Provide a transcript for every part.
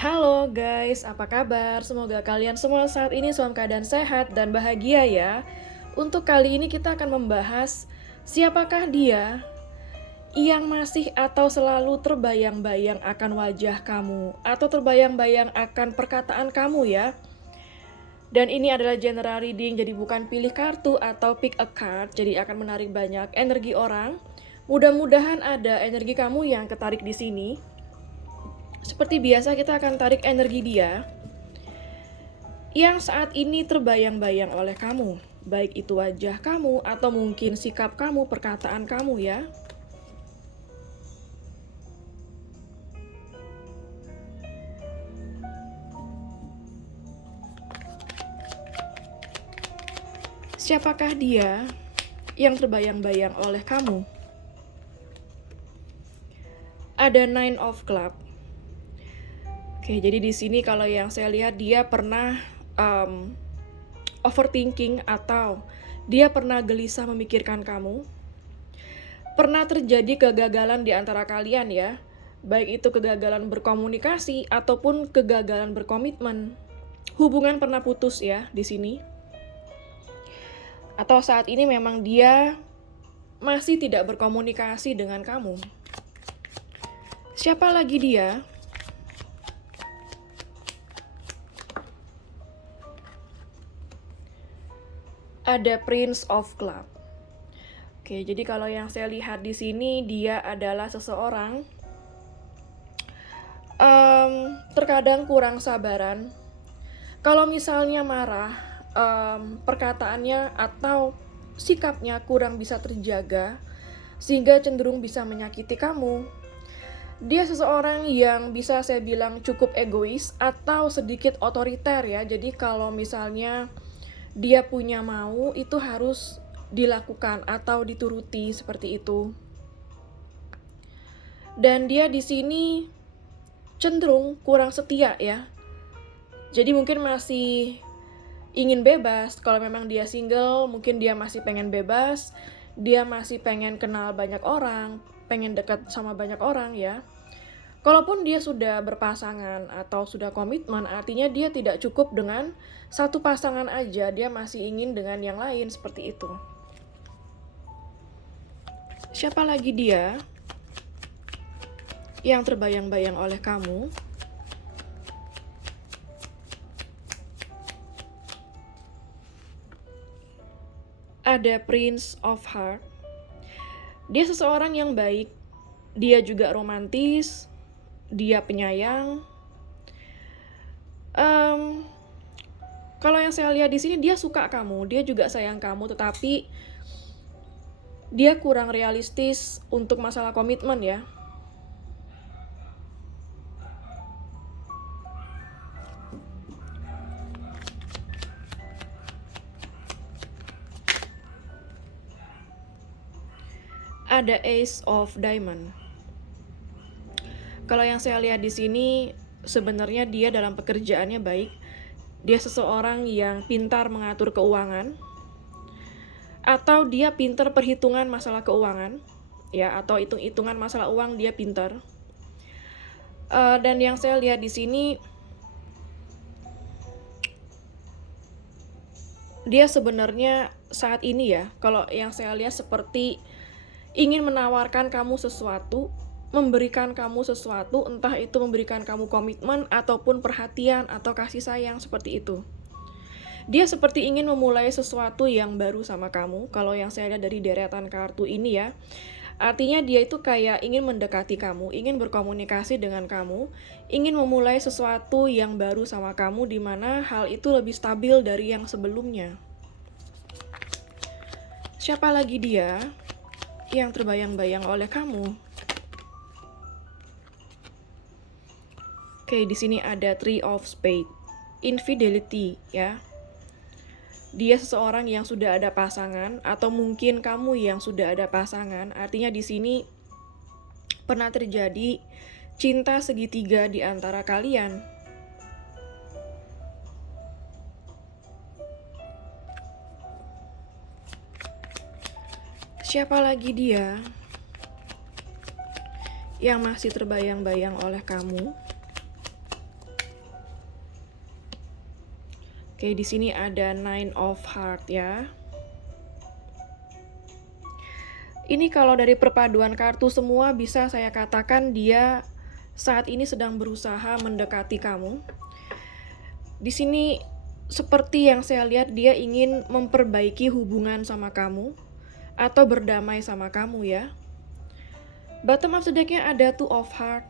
Halo guys, apa kabar? Semoga kalian semua saat ini dalam keadaan sehat dan bahagia ya. Untuk kali ini kita akan membahas siapakah dia yang masih atau selalu terbayang-bayang akan wajah kamu atau terbayang-bayang akan perkataan kamu ya. Dan ini adalah general reading, jadi bukan pilih kartu atau pick a card, jadi akan menarik banyak energi orang. Mudah-mudahan ada energi kamu yang ketarik di sini. Seperti biasa kita akan tarik energi dia yang saat ini terbayang-bayang oleh kamu. Baik itu wajah kamu atau mungkin sikap kamu, perkataan kamu ya. Siapakah dia yang terbayang-bayang oleh kamu? Ada Nine of Club. Oke, jadi di sini kalau yang saya lihat dia pernah overthinking atau dia pernah gelisah memikirkan kamu. Pernah terjadi kegagalan di antara kalian ya, baik itu kegagalan berkomunikasi ataupun kegagalan berkomitmen. Hubungan pernah putus ya di sini. Atau saat ini memang dia masih tidak berkomunikasi dengan kamu. Siapa lagi dia? Ada Prince of Club. Oke, jadi kalau yang saya lihat di sini dia adalah seseorang terkadang kurang sabaran. Kalau misalnya marah, perkataannya atau sikapnya kurang bisa terjaga, sehingga cenderung bisa menyakiti kamu. Dia seseorang yang bisa saya bilang cukup egois atau sedikit otoriter ya. Jadi kalau misalnya dia punya mau, itu harus dilakukan atau dituruti seperti itu. Dan dia di sini cenderung kurang setia ya. Jadi mungkin masih ingin bebas. Kalau memang dia single, mungkin dia masih pengen bebas. Dia masih pengen kenal banyak orang, pengen dekat sama banyak orang ya. Kalaupun dia sudah berpasangan atau sudah komitmen, artinya dia tidak cukup dengan satu pasangan aja. Dia masih ingin dengan yang lain seperti itu. Siapa lagi dia yang terbayang-bayang oleh kamu? Ada Prince of Heart. Dia seseorang yang baik. Dia juga romantis. Dia penyayang. Kalau yang saya lihat di sini dia suka kamu, dia juga sayang kamu, tetapi dia kurang realistis untuk masalah komitmen ya. Ada Ace of Diamond. Kalau yang saya lihat di sini sebenarnya dia dalam pekerjaannya baik. Dia seseorang yang pintar mengatur keuangan, atau dia pintar perhitungan masalah keuangan ya, atau hitung-hitungan masalah uang dia pintar. Dan yang saya lihat di sini dia sebenarnya saat ini ya, kalau yang saya lihat seperti ingin menawarkan kamu sesuatu, memberikan kamu sesuatu, entah itu memberikan kamu komitmen ataupun perhatian atau kasih sayang seperti itu. Dia seperti ingin memulai sesuatu yang baru sama kamu. Kalau yang saya lihat dari deretan kartu ini ya, artinya dia itu kayak ingin mendekati kamu, ingin berkomunikasi dengan kamu, ingin memulai sesuatu yang baru sama kamu, di mana hal itu lebih stabil dari yang sebelumnya. Siapa lagi dia yang terbayang-bayang oleh kamu? Oke, di sini ada Three of Spades. Infidelity ya. Dia seseorang yang sudah ada pasangan, atau mungkin kamu yang sudah ada pasangan. Artinya di sini pernah terjadi cinta segitiga di antara kalian. Siapa lagi dia yang masih terbayang-bayang oleh kamu? Oke, di sini ada Nine of Heart ya. Ini kalau dari perpaduan kartu semua bisa saya katakan dia saat ini sedang berusaha mendekati kamu. Di sini seperti yang saya lihat dia ingin memperbaiki hubungan sama kamu atau berdamai sama kamu ya. Bottom of the deck-nya ada Two of Heart.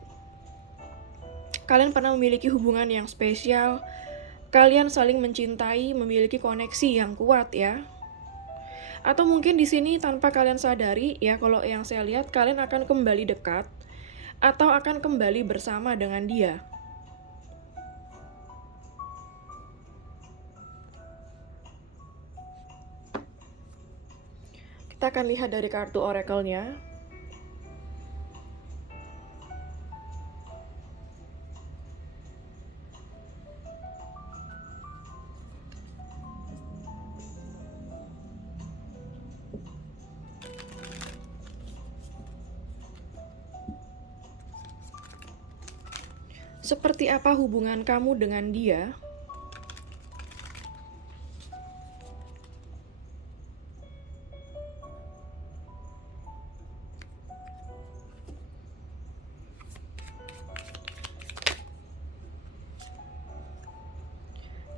Kalian pernah memiliki hubungan yang spesial. Kalian saling mencintai, memiliki koneksi yang kuat ya. Atau mungkin di sini tanpa kalian sadari ya, kalau yang saya lihat kalian akan kembali dekat atau akan kembali bersama dengan dia. Kita akan lihat dari kartu oracle-nya. Seperti apa hubungan kamu dengan dia?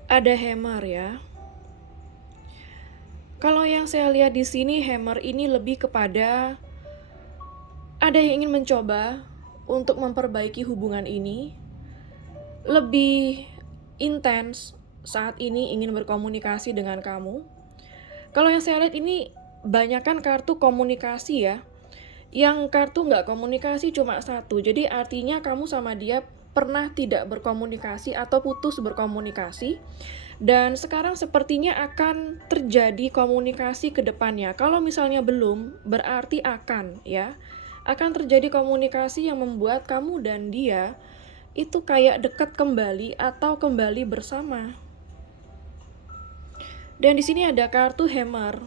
Ada hammer ya. Kalau yang saya lihat di sini hammer ini lebih kepada ada yang ingin mencoba untuk memperbaiki hubungan ini. Lebih intens saat ini ingin berkomunikasi dengan kamu. Kalau yang saya lihat ini banyakkan kartu komunikasi ya. Yang kartu nggak komunikasi cuma satu. Jadi artinya kamu sama dia pernah tidak berkomunikasi atau putus berkomunikasi. Dan sekarang sepertinya akan terjadi komunikasi ke depannya. Kalau misalnya belum, berarti akan ya. Akan terjadi komunikasi yang membuat kamu dan dia itu kayak dekat kembali atau kembali bersama. Dan di sini ada kartu hammer.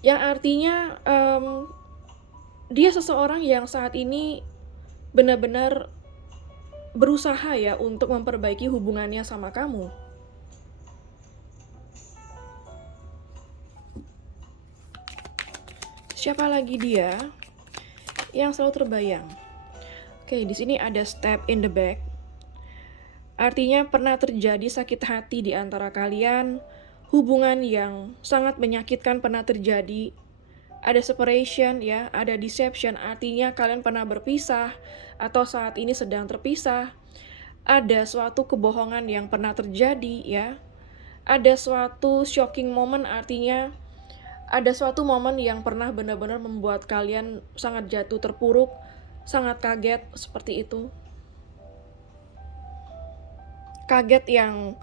Yang artinya dia seseorang yang saat ini benar-benar berusaha ya untuk memperbaiki hubungannya sama kamu. Siapa lagi dia yang selalu terbayang? Oke, di sini ada step in the back. Artinya pernah terjadi sakit hati di antara kalian, hubungan yang sangat menyakitkan pernah terjadi. Ada separation ya, ada deception, artinya kalian pernah berpisah atau saat ini sedang terpisah. Ada suatu kebohongan yang pernah terjadi ya. Ada suatu shocking moment, artinya ada suatu momen yang pernah benar-benar membuat kalian sangat jatuh terpuruk, sangat kaget seperti itu. Kaget yang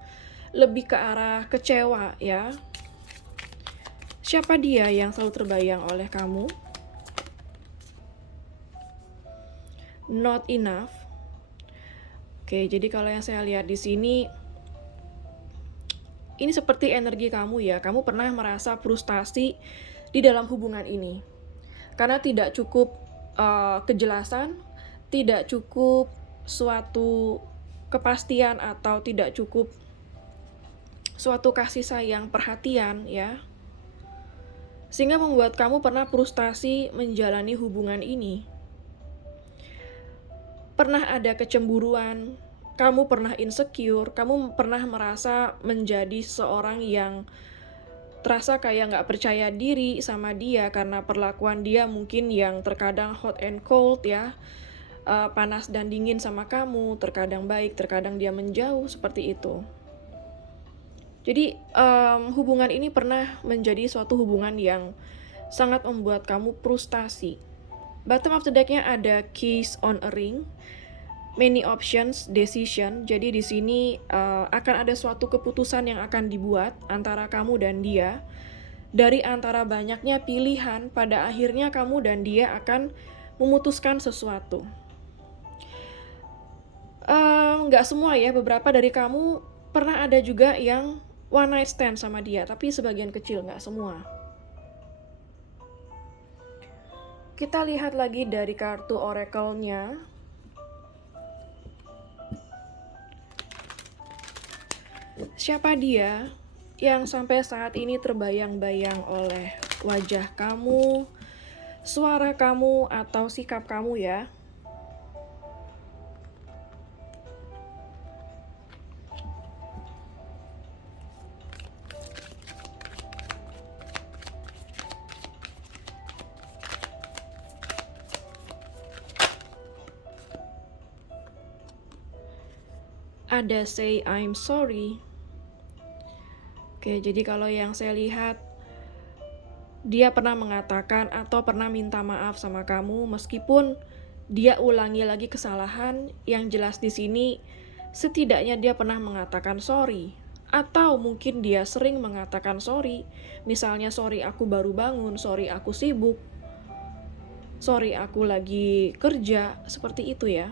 lebih ke arah kecewa ya. Siapa dia yang selalu terbayang oleh kamu? Not enough. Oke, jadi kalau yang saya lihat di sini ini seperti energi kamu ya. Kamu pernah merasa frustasi di dalam hubungan ini. Karena tidak cukup kejelasan, tidak cukup suatu kepastian atau tidak cukup suatu kasih sayang, perhatian ya. Sehingga membuat kamu pernah frustasi menjalani hubungan ini. Pernah ada kecemburuan, kamu pernah insecure, kamu pernah merasa menjadi seorang yang terasa kayak nggak percaya diri sama dia karena perlakuan dia mungkin yang terkadang hot and cold ya, panas dan dingin sama kamu, terkadang baik, terkadang dia menjauh, seperti itu. Jadi hubungan ini pernah menjadi suatu hubungan yang sangat membuat kamu frustasi. Bottom of the deck-nya ada Keys on a Ring, many options, decision. Jadi di sini akan ada suatu keputusan yang akan dibuat antara kamu dan dia. Dari antara banyaknya pilihan, pada akhirnya kamu dan dia akan memutuskan sesuatu. Nggak semua ya, beberapa dari kamu pernah ada juga yang one night stand sama dia, tapi sebagian kecil, nggak semua. Kita lihat lagi dari kartu oracle-nya. Siapa dia yang sampai saat ini terbayang-bayang oleh wajah kamu, suara kamu, atau sikap kamu ya? Ada say I'm sorry. Oke, jadi kalau yang saya lihat, dia pernah mengatakan atau pernah minta maaf sama kamu meskipun dia ulangi lagi kesalahan. Yang jelas di sini setidaknya dia pernah mengatakan sorry, atau mungkin dia sering mengatakan sorry. Misalnya, sorry aku baru bangun, sorry aku sibuk, sorry aku lagi kerja, seperti itu ya.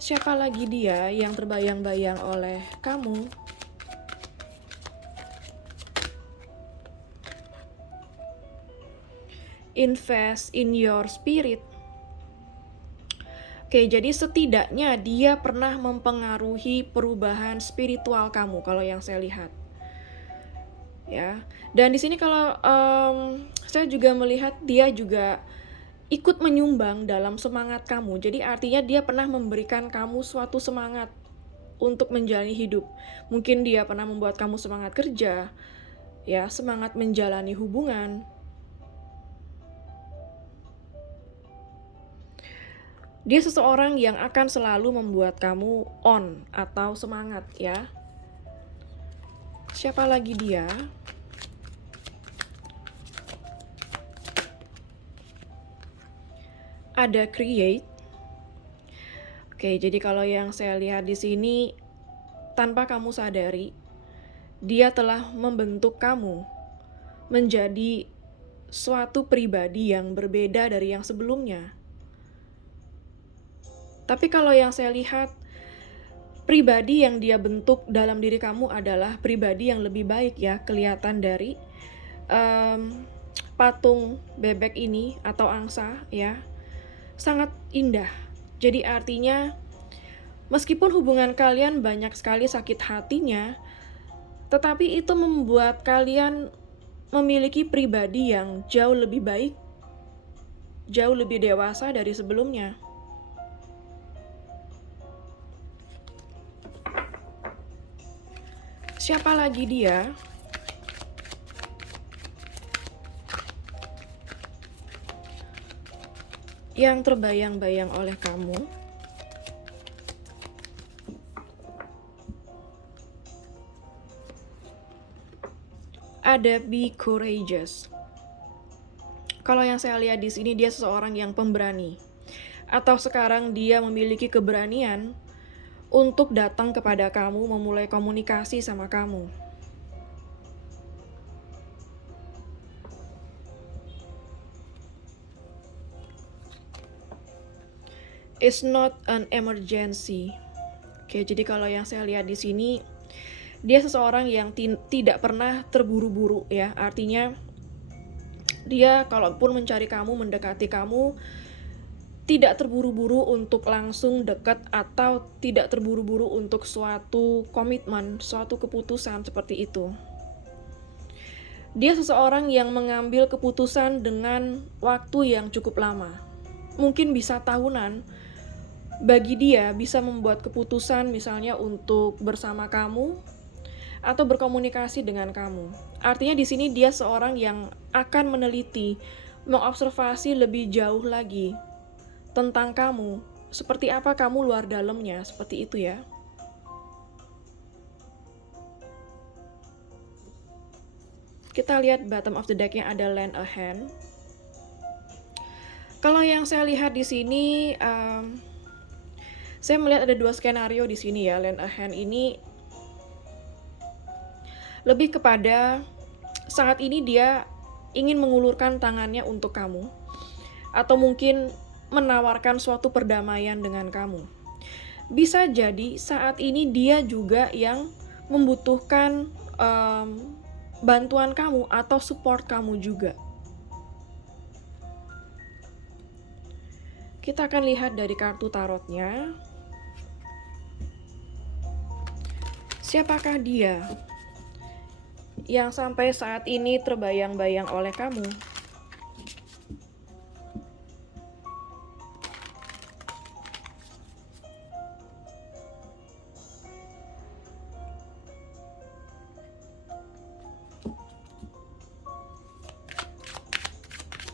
Siapa lagi dia yang terbayang-bayang oleh kamu? Invest in your spirit. Oke, jadi setidaknya dia pernah mempengaruhi perubahan spiritual kamu kalau yang saya lihat. Ya. Dan di sini kalau saya juga melihat dia juga ikut menyumbang dalam semangat kamu. Jadi artinya dia pernah memberikan kamu suatu semangat untuk menjalani hidup. Mungkin dia pernah membuat kamu semangat kerja, ya, semangat menjalani hubungan. Dia seseorang yang akan selalu membuat kamu on atau semangat ya. Siapa lagi dia? Ada create. Oke, jadi kalau yang saya lihat di sini, tanpa kamu sadari, dia telah membentuk kamu menjadi suatu pribadi yang berbeda dari yang sebelumnya. Tapi kalau yang saya lihat, pribadi yang dia bentuk dalam diri kamu adalah pribadi yang lebih baik ya, kelihatan dari patung bebek ini atau angsa ya, sangat indah. Jadi artinya meskipun hubungan kalian banyak sekali sakit hatinya, tetapi itu membuat kalian memiliki pribadi yang jauh lebih baik, jauh lebih dewasa dari sebelumnya. Siapa lagi dia? Yang terbayang-bayang oleh kamu? Ada be courageous. Kalau yang saya lihat di sini, dia seseorang yang pemberani. Atau sekarang dia memiliki keberanian untuk datang kepada kamu, memulai komunikasi sama kamu. It's not an emergency. Oke, jadi kalau yang saya lihat di sini, dia seseorang yang tidak pernah terburu-buru ya. Artinya dia kalaupun mencari kamu, mendekati kamu, tidak terburu-buru untuk langsung dekat atau tidak terburu-buru untuk suatu komitmen, suatu keputusan seperti itu. Dia seseorang yang mengambil keputusan dengan waktu yang cukup lama. Mungkin bisa tahunan. Bagi dia bisa membuat keputusan misalnya untuk bersama kamu atau berkomunikasi dengan kamu. Artinya di sini dia seorang yang akan meneliti, mengobservasi lebih jauh lagi tentang kamu, seperti apa kamu luar dalamnya, seperti itu ya. Kita lihat bottom of the deck-nya ada lend a hand. Kalau yang saya lihat di sini, saya melihat ada dua skenario di sini ya. Lend a hand ini lebih kepada saat ini dia ingin mengulurkan tangannya untuk kamu, atau mungkin menawarkan suatu perdamaian dengan kamu. Bisa jadi saat ini dia juga yang membutuhkan bantuan kamu atau support kamu juga. Kita akan lihat dari kartu tarotnya. Siapakah dia yang sampai saat ini terbayang-bayang oleh kamu?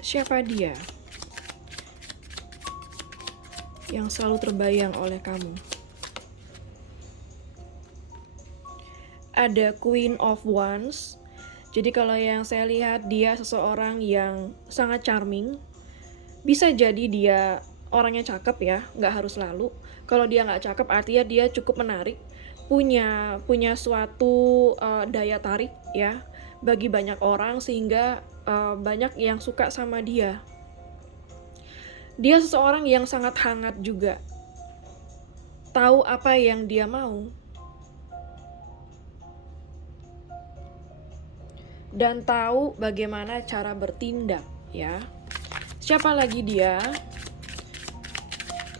Siapa dia yang selalu terbayang oleh kamu? Ada Queen of Wands. Jadi kalau yang saya lihat, dia seseorang yang sangat charming. Bisa jadi dia orangnya cakep ya, nggak harus selalu. Kalau dia nggak cakep, artinya dia cukup menarik, punya suatu daya tarik ya bagi banyak orang, sehingga banyak yang suka sama dia. Dia seseorang yang sangat hangat juga, tahu apa yang dia mau, dan tahu bagaimana cara bertindak ya. Siapa lagi dia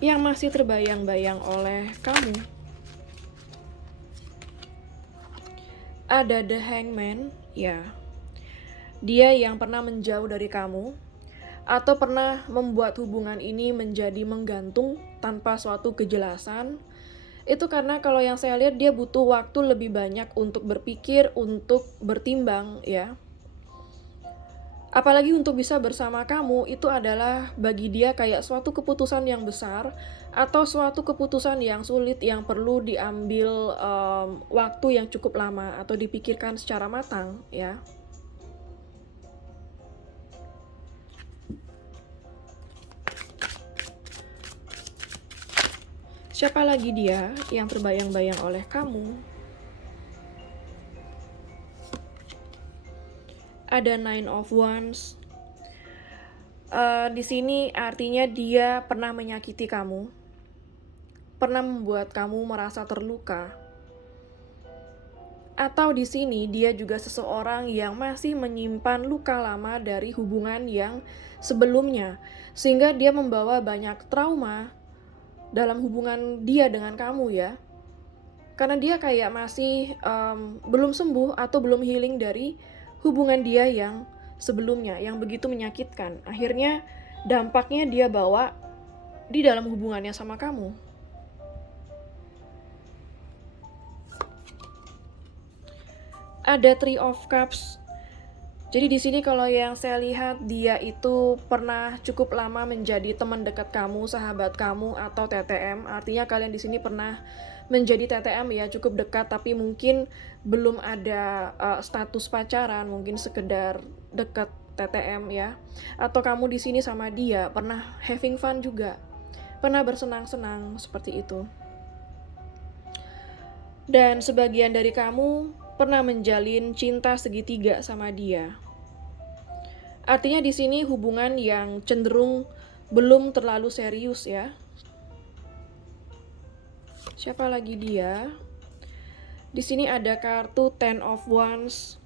yang masih terbayang-bayang oleh kamu? Ada The Hangman ya. Dia yang pernah menjauh dari kamu, atau pernah membuat hubungan ini menjadi menggantung tanpa suatu kejelasan. Itu karena kalau yang saya lihat, dia butuh waktu lebih banyak untuk berpikir, untuk bertimbang ya. Apalagi untuk bisa bersama kamu, itu adalah bagi dia kayak suatu keputusan yang besar, atau suatu keputusan yang sulit yang perlu diambil waktu yang cukup lama atau dipikirkan secara matang ya. Siapa lagi dia yang terbayang-bayang oleh kamu? Ada Nine of Wands. Di sini artinya dia pernah menyakiti kamu, pernah membuat kamu merasa terluka. Atau di sini dia juga seseorang yang masih menyimpan luka lama dari hubungan yang sebelumnya, sehingga dia membawa banyak trauma dalam hubungan dia dengan kamu ya. Karena dia kayak masih belum sembuh atau belum healing dari hubungan dia yang sebelumnya, yang begitu menyakitkan. Akhirnya dampaknya dia bawa di dalam hubungannya sama kamu. Ada Three of Cups. Jadi di sini kalau yang saya lihat, dia itu pernah cukup lama menjadi teman dekat kamu, sahabat kamu, atau TTM. Artinya kalian di sini pernah menjadi TTM ya, cukup dekat, tapi mungkin belum ada status pacaran, mungkin sekedar dekat TTM ya. Atau kamu di sini sama dia pernah having fun juga, pernah bersenang-senang seperti itu. Dan sebagian dari kamu pernah menjalin cinta segitiga sama dia. Artinya di sini hubungan yang cenderung belum terlalu serius ya. Siapa lagi dia? Di sini ada kartu Ten of Wands.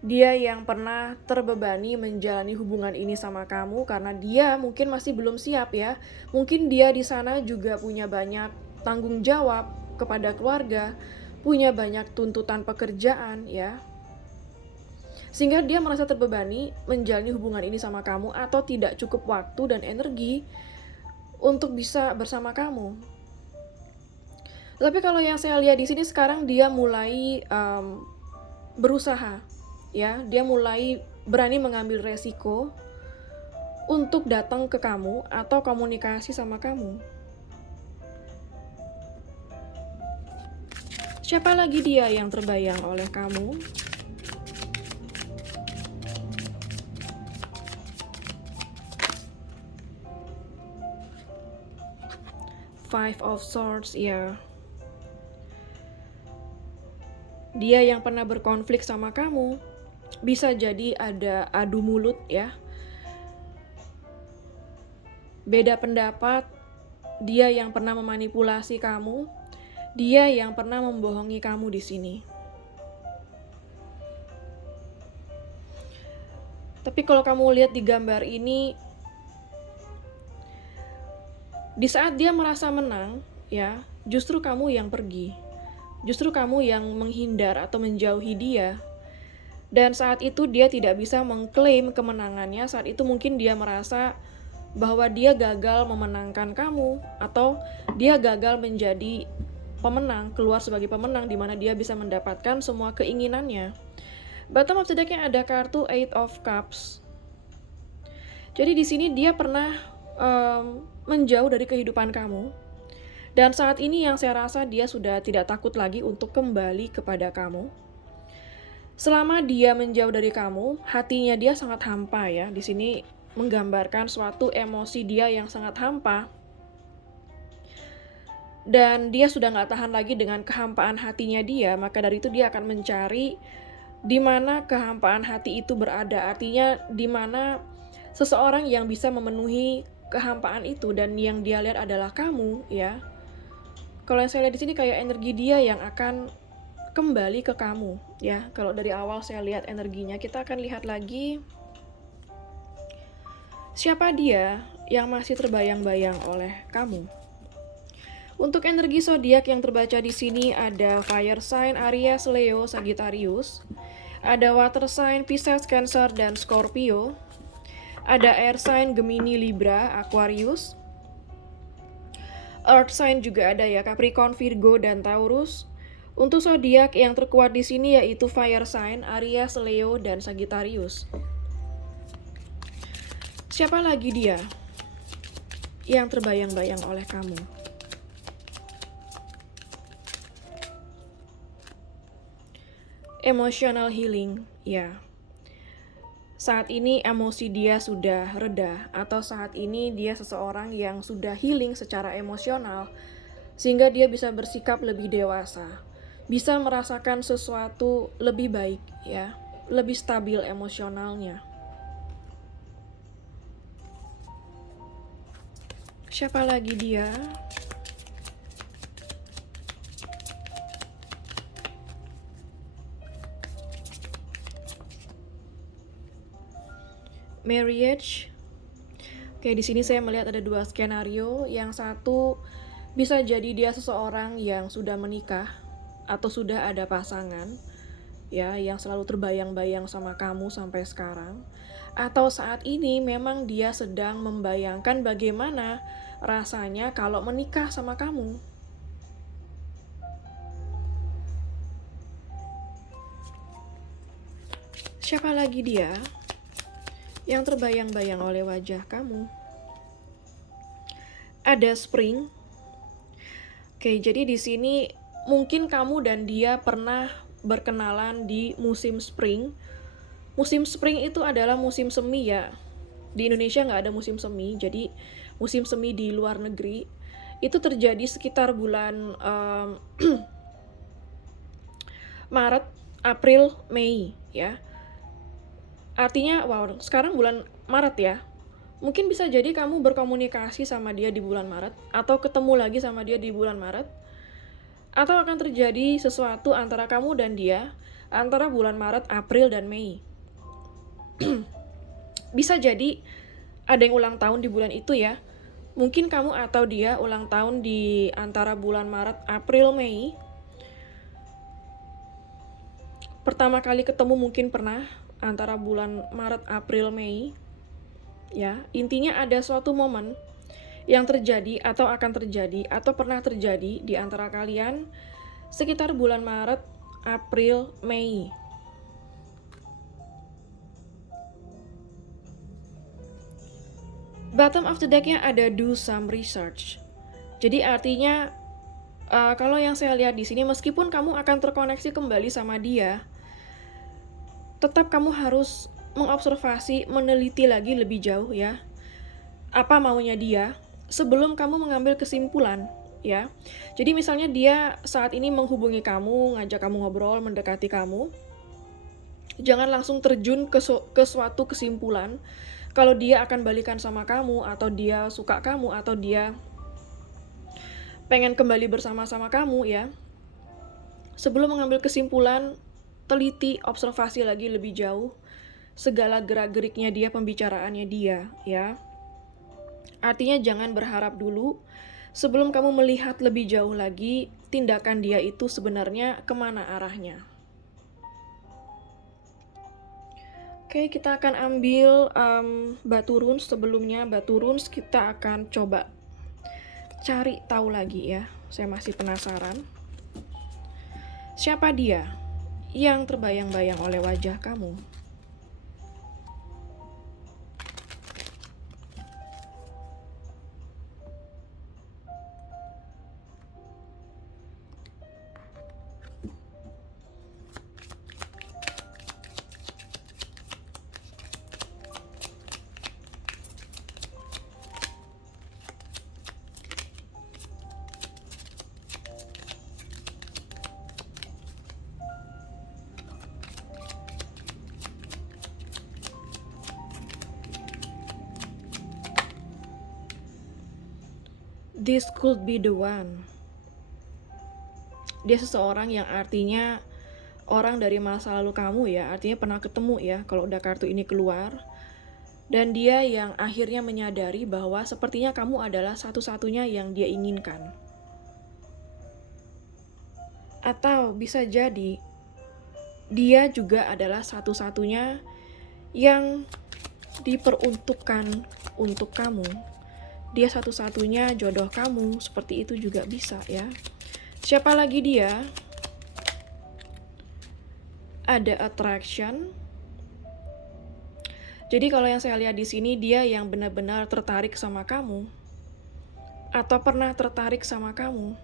Dia yang pernah terbebani menjalani hubungan ini sama kamu karena dia mungkin masih belum siap ya. Mungkin dia di sana juga punya banyak tanggung jawab kepada keluarga, punya banyak tuntutan pekerjaan ya. Sehingga dia merasa terbebani menjalani hubungan ini sama kamu, atau tidak cukup waktu dan energi untuk bisa bersama kamu. Tapi kalau yang saya lihat di sini sekarang, dia mulai berusaha ya, dia mulai berani mengambil resiko untuk datang ke kamu atau komunikasi sama kamu. Siapa lagi dia yang terbayang oleh kamu? Five of Swords ya. Dia yang pernah berkonflik sama kamu. Bisa jadi ada adu mulut ya. Beda pendapat. Dia yang pernah memanipulasi kamu. Dia yang pernah membohongi kamu di sini. Tapi kalau kamu lihat di gambar ini, Di saat dia merasa menang, ya, justru kamu yang pergi. Justru kamu yang menghindar atau menjauhi dia. Dan saat itu dia tidak bisa mengklaim kemenangannya. Saat itu mungkin dia merasa bahwa dia gagal memenangkan kamu, atau dia gagal menjadi pemenang, keluar sebagai pemenang di mana dia bisa mendapatkan semua keinginannya. Bottom of the deck-nya ada kartu Eight of Cups. Jadi di sini dia pernah menjauh dari kehidupan kamu. Dan saat ini yang saya rasa dia sudah tidak takut lagi untuk kembali kepada kamu. Selama dia menjauh dari kamu, hatinya dia sangat hampa ya. Di sini menggambarkan suatu emosi dia yang sangat hampa. Dan dia sudah gak tahan lagi dengan kehampaan hatinya dia, maka dari itu dia akan mencari di mana kehampaan hati itu berada. Artinya di mana seseorang yang bisa memenuhi kehampaan itu, dan yang dia lihat adalah kamu ya. Kalau yang saya lihat di sini kayak energi dia yang akan kembali ke kamu ya. Kalau dari awal saya lihat energinya, kita akan lihat lagi siapa dia yang masih terbayang-bayang oleh kamu. Untuk energi zodiak yang terbaca di sini ada fire sign Aries, Leo, Sagittarius. Ada water sign Pisces, Cancer, dan Scorpio. Ada air sign Gemini, Libra, Aquarius. Earth sign juga ada ya, Capricorn, Virgo, dan Taurus. Untuk zodiak yang terkuat di sini yaitu fire sign Aries, Leo, dan Sagittarius. Siapa lagi dia yang terbayang-bayang oleh kamu? Emotional healing, ya. Saat ini emosi dia sudah reda, atau saat ini dia seseorang yang sudah healing secara emosional, sehingga dia bisa bersikap lebih dewasa, bisa merasakan sesuatu lebih baik ya, lebih stabil emosionalnya. Siapa lagi dia? Marriage. Oke, di sini saya melihat ada dua skenario. Yang satu bisa jadi dia seseorang yang sudah menikah atau sudah ada pasangan ya, yang selalu terbayang-bayang sama kamu sampai sekarang. Atau saat ini memang dia sedang membayangkan bagaimana rasanya kalau menikah sama kamu. Siapa lagi dia yang terbayang-bayang oleh wajah kamu? Ada spring. Oke, jadi di sini mungkin kamu dan dia pernah berkenalan di musim spring. Musim spring itu adalah musim semi ya. Di Indonesia nggak ada musim semi, jadi musim semi di luar negeri itu terjadi sekitar bulan Maret, April, Mei ya. Artinya, wow, sekarang bulan Maret ya. Mungkin bisa jadi kamu berkomunikasi sama dia di bulan Maret, atau ketemu lagi sama dia di bulan Maret, atau akan terjadi sesuatu antara kamu dan dia antara bulan Maret, April, dan Mei. Bisa jadi ada yang ulang tahun di bulan itu ya. Mungkin kamu atau dia ulang tahun di antara bulan Maret, April, Mei. Pertama kali ketemu mungkin pernah antara bulan Maret, April, Mei. Ya, intinya ada suatu momen yang terjadi atau akan terjadi atau pernah terjadi di antara kalian sekitar bulan Maret, April, Mei. Bottom of the deck-nya ada do some research. Jadi artinya kalau yang saya lihat di sini, meskipun kamu akan terkoneksi kembali sama dia, tetap kamu harus mengobservasi, meneliti lagi lebih jauh ya, apa maunya dia sebelum kamu mengambil kesimpulan ya. Jadi misalnya dia saat ini menghubungi kamu, ngajak kamu ngobrol, mendekati kamu, jangan langsung terjun ke suatu kesimpulan kalau dia akan balikan sama kamu, atau dia suka kamu, atau dia pengen kembali bersama-sama kamu ya. Sebelum mengambil kesimpulan, teliti, observasi lagi lebih jauh segala gerak-geriknya dia, pembicaraannya dia ya. Artinya jangan berharap dulu sebelum kamu melihat lebih jauh lagi tindakan dia itu sebenarnya kemana arahnya. Oke, kita akan ambil batu runes. Sebelumnya batu runes kita akan coba cari tahu lagi ya. Saya masih penasaran. Siapa dia yang terbayang-bayang oleh wajah kamu? This could be the one. Dia seseorang yang artinya orang dari masa lalu kamu ya, artinya pernah ketemu ya kalau udah kartu ini keluar. Dan dia yang akhirnya menyadari bahwa sepertinya kamu adalah satu-satunya yang dia inginkan. Atau bisa jadi dia juga adalah satu-satunya yang diperuntukkan untuk kamu. Dia satu-satunya jodoh kamu, seperti itu juga bisa ya. Siapa lagi dia? Ada attraction. Jadi kalau yang saya lihat di sini dia yang benar-benar tertarik sama kamu atau pernah tertarik sama kamu.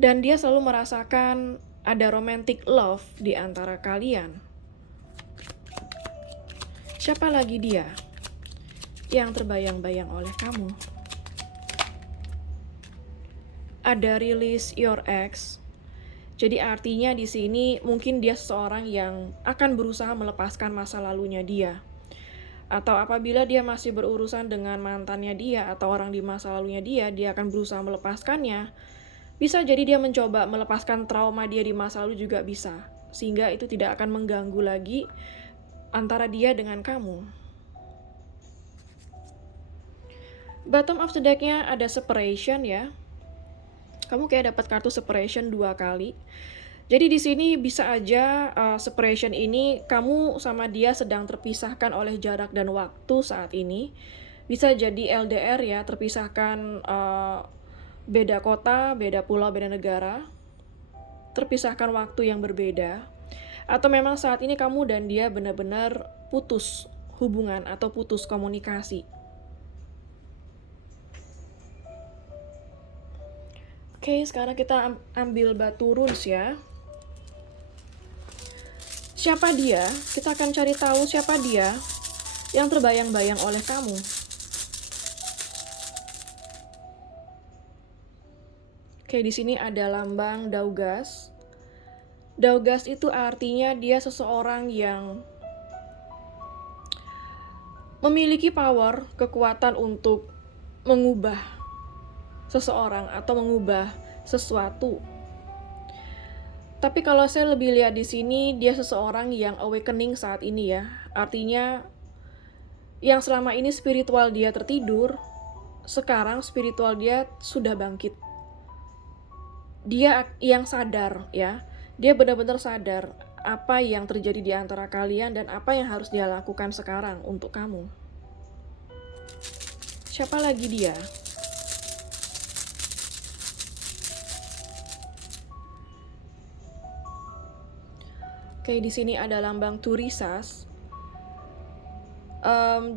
Dan dia selalu merasakan ada romantic love di antara kalian. Siapa lagi dia yang terbayang-bayang oleh kamu? Ada release your ex. Jadi artinya di sini mungkin dia seseorang yang akan berusaha melepaskan masa lalunya dia. Atau apabila dia masih berurusan dengan mantannya dia atau orang di masa lalunya dia akan berusaha melepaskannya. Bisa jadi dia mencoba melepaskan trauma dia di masa lalu juga bisa. Sehingga itu tidak akan mengganggu lagi antara dia dengan kamu. Bottom of the deck-nya ada separation ya. Kamu kayak dapat kartu separation 2 kali. Jadi di sini bisa aja separation ini kamu sama dia sedang terpisahkan oleh jarak dan waktu saat ini. Bisa jadi LDR ya, terpisahkan beda kota, beda pulau, beda negara. Terpisahkan waktu yang berbeda. Atau memang saat ini kamu dan dia benar-benar putus hubungan atau putus komunikasi. Oke, sekarang kita ambil batu runes ya. Siapa dia? Kita akan cari tahu siapa dia yang terbayang-bayang oleh kamu. Oke, di sini ada lambang Daugas. Daugas itu artinya dia seseorang yang memiliki power, kekuatan untuk mengubah seseorang atau mengubah sesuatu. Tapi kalau saya lebih lihat di sini dia seseorang yang awakening saat ini ya. Artinya yang selama ini spiritual dia tertidur, sekarang spiritual dia sudah bangkit. Dia yang sadar ya. Dia benar-benar sadar apa yang terjadi di antara kalian dan apa yang harus dia lakukan sekarang untuk kamu. Siapa lagi dia? Oke, di sini ada lambang Turisas.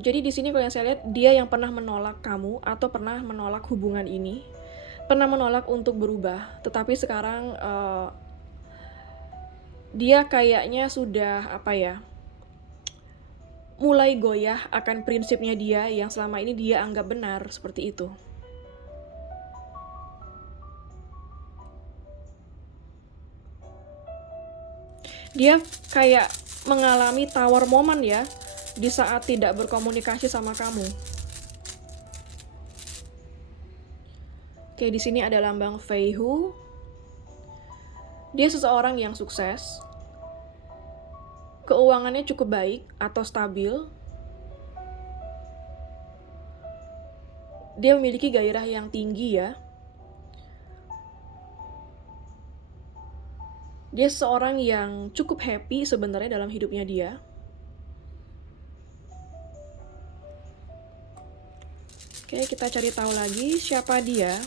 Jadi di sini kalau yang saya lihat dia yang pernah menolak kamu atau pernah menolak hubungan ini, pernah menolak untuk berubah, tetapi sekarang dia kayaknya sudah mulai goyah akan prinsipnya dia yang selama ini dia anggap benar seperti itu. Dia kayak mengalami tower moment ya di saat tidak berkomunikasi sama kamu. Oke, di sini ada lambang Feihu. Dia seseorang yang sukses. Keuangannya cukup baik atau stabil. Dia memiliki gairah yang tinggi ya. Dia seorang yang cukup happy sebenarnya dalam hidupnya dia. Oke, kita cari tahu lagi siapa dia.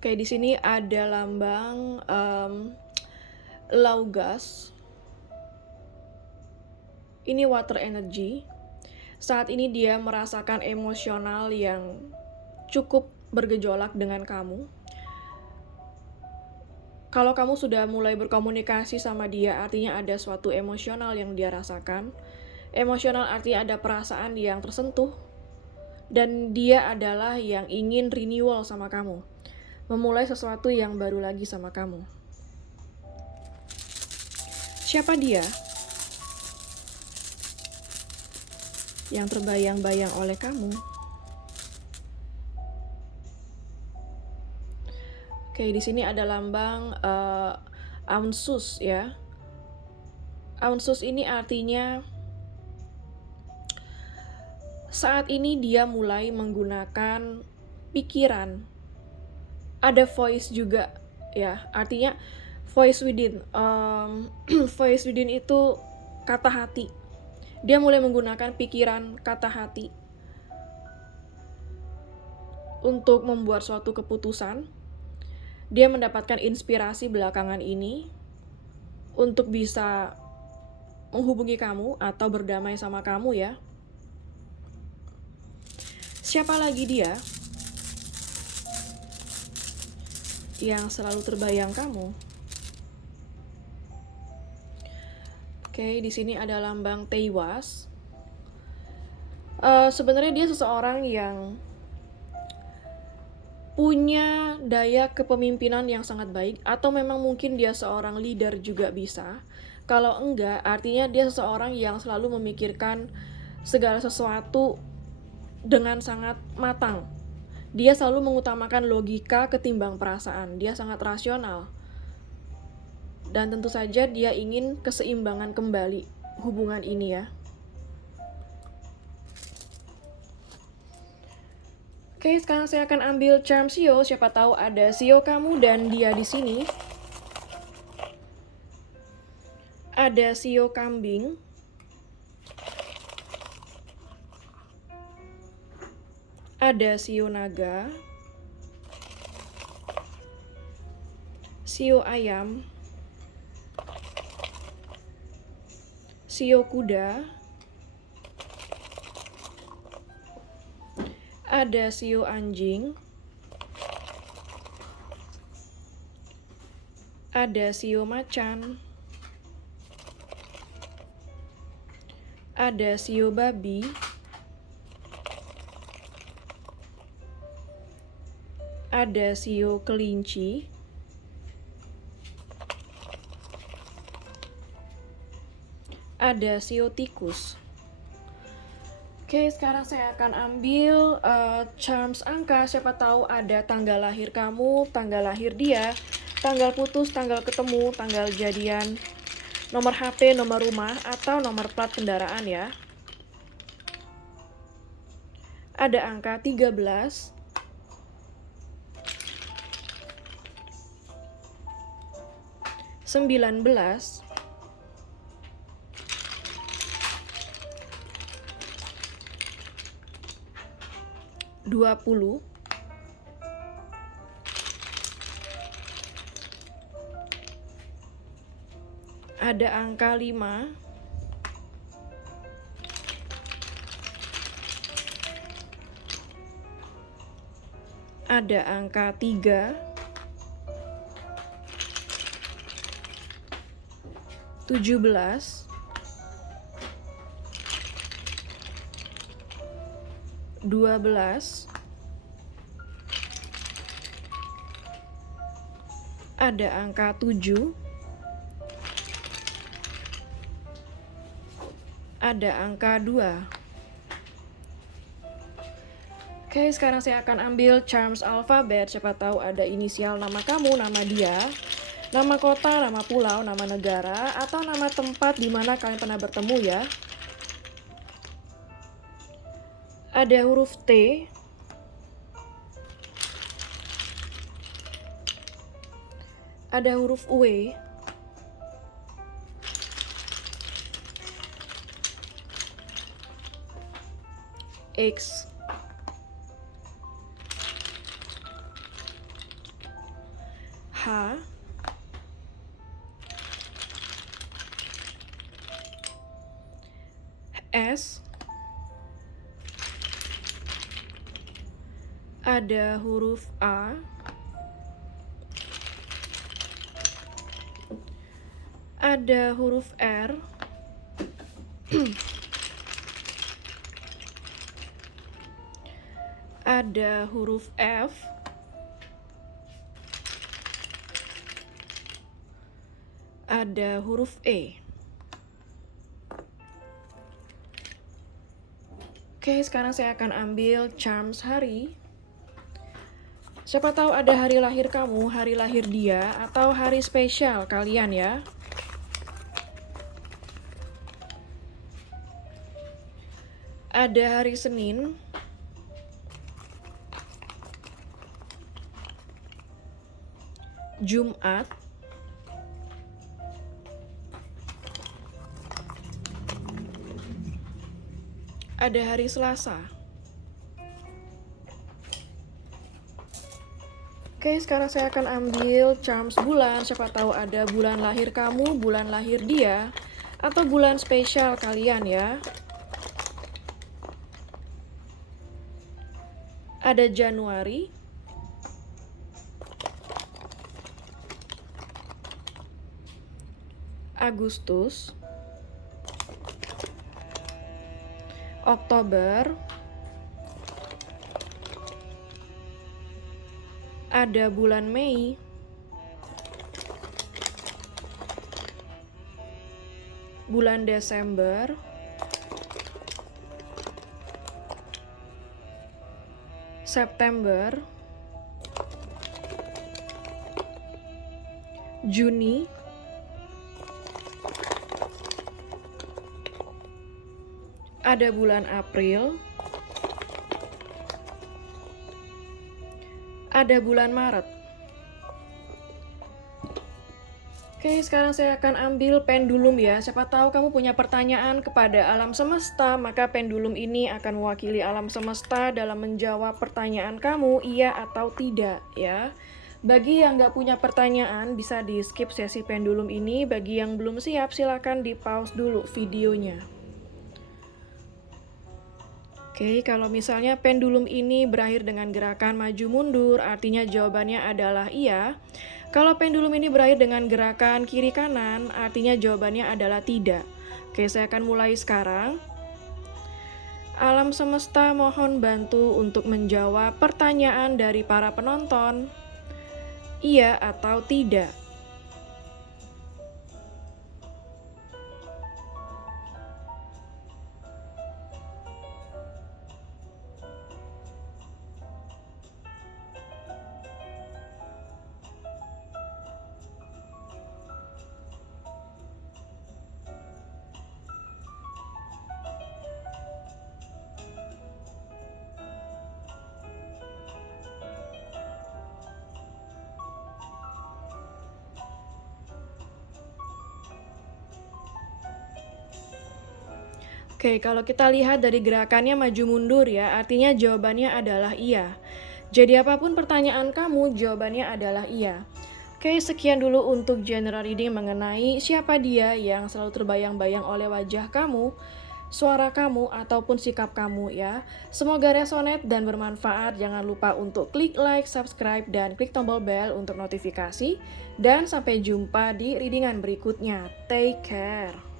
Oke, di sini ada lambang laugas. Ini water energy. Saat ini dia merasakan emosional yang cukup bergejolak dengan kamu. Kalau kamu sudah mulai berkomunikasi sama dia, artinya ada suatu emosional yang dia rasakan. Emosional artinya ada perasaan yang tersentuh. Dan dia adalah yang ingin renewal sama kamu. Memulai sesuatu yang baru lagi sama kamu. Siapa dia? Yang terbayang-bayang oleh kamu. Oke, di sini ada lambang Aunsus ya. Aunsus ini artinya saat ini dia mulai menggunakan pikiran. Ada voice juga ya, artinya voice within. Voice within itu kata hati. Dia mulai menggunakan pikiran, kata hati untuk membuat suatu keputusan. Dia mendapatkan inspirasi belakangan ini untuk bisa menghubungi kamu atau berdamai sama kamu ya. Siapa lagi dia yang selalu terbayang kamu? Oke, di sini ada lambang tewas. Sebenarnya dia seseorang yang punya daya kepemimpinan yang sangat baik, atau memang mungkin dia seorang leader juga bisa. Kalau enggak, artinya dia seseorang yang selalu memikirkan segala sesuatu dengan sangat matang. Dia selalu mengutamakan logika ketimbang perasaan. Dia sangat rasional. Dan tentu saja dia ingin keseimbangan kembali hubungan ini ya. Oke, sekarang saya akan ambil charm Sio. Siapa tahu ada Sio kamu dan dia di sini. Ada Sio kambing. Ada Sio naga. Sio ayam. Sio kuda. Ada Sio anjing. Ada Sio macan. Ada Sio babi. Ada Sio kelinci. Ada Sio tikus. Oke, sekarang saya akan ambil charms angka. Siapa tahu ada tanggal lahir kamu, tanggal lahir dia, tanggal putus, tanggal ketemu, tanggal jadian, nomor HP, nomor rumah, atau nomor plat kendaraan ya. Ada angka 13, 19, 20, ada angka 5, ada angka 3, 17, 12, ada angka 7, ada angka 2. Oke, sekarang saya akan ambil charms alfabet. Siapa tahu ada inisial nama kamu, nama dia, nama kota, nama pulau, nama negara, atau nama tempat di mana kalian pernah bertemu ya. ada huruf T, ada huruf W, X, H, S, ada huruf A, ada huruf R, ada huruf F, ada huruf E. Oke, sekarang saya akan ambil charms hari. Siapa tahu ada hari lahir kamu, hari lahir dia, atau hari spesial kalian ya. Ada hari Senin, Jumat, ada hari Selasa. Oke, sekarang saya akan ambil charms bulan. Siapa tahu ada bulan lahir kamu, bulan lahir dia, atau bulan spesial kalian ya. Ada Januari, Agustus, Oktober, ada bulan Mei, bulan Desember, September, Juni, ada bulan April, ada bulan Maret. Oke, sekarang saya akan ambil pendulum ya. Siapa tahu kamu punya pertanyaan kepada alam semesta, maka pendulum ini akan mewakili alam semesta dalam menjawab pertanyaan kamu, iya atau tidak ya. Bagi yang nggak punya pertanyaan, bisa di skip sesi pendulum ini. Bagi yang belum siap, silakan di pause dulu videonya. Oke, kalau misalnya pendulum ini berakhir dengan gerakan maju mundur, artinya jawabannya adalah iya. Kalau pendulum ini berakhir dengan gerakan kiri kanan, artinya jawabannya adalah tidak. Oke, saya akan mulai sekarang. Alam semesta mohon bantu untuk menjawab pertanyaan dari para penonton. Iya atau tidak? Oke, kalau kita lihat dari gerakannya maju mundur ya, artinya jawabannya adalah iya. Jadi apapun pertanyaan kamu, jawabannya adalah iya. Oke, sekian dulu untuk general reading mengenai siapa dia yang selalu terbayang-bayang oleh wajah kamu, suara kamu, ataupun sikap kamu ya. Semoga resonate dan bermanfaat. Jangan lupa untuk klik like, subscribe, dan klik tombol bell untuk notifikasi. Dan sampai jumpa di readingan berikutnya. Take care.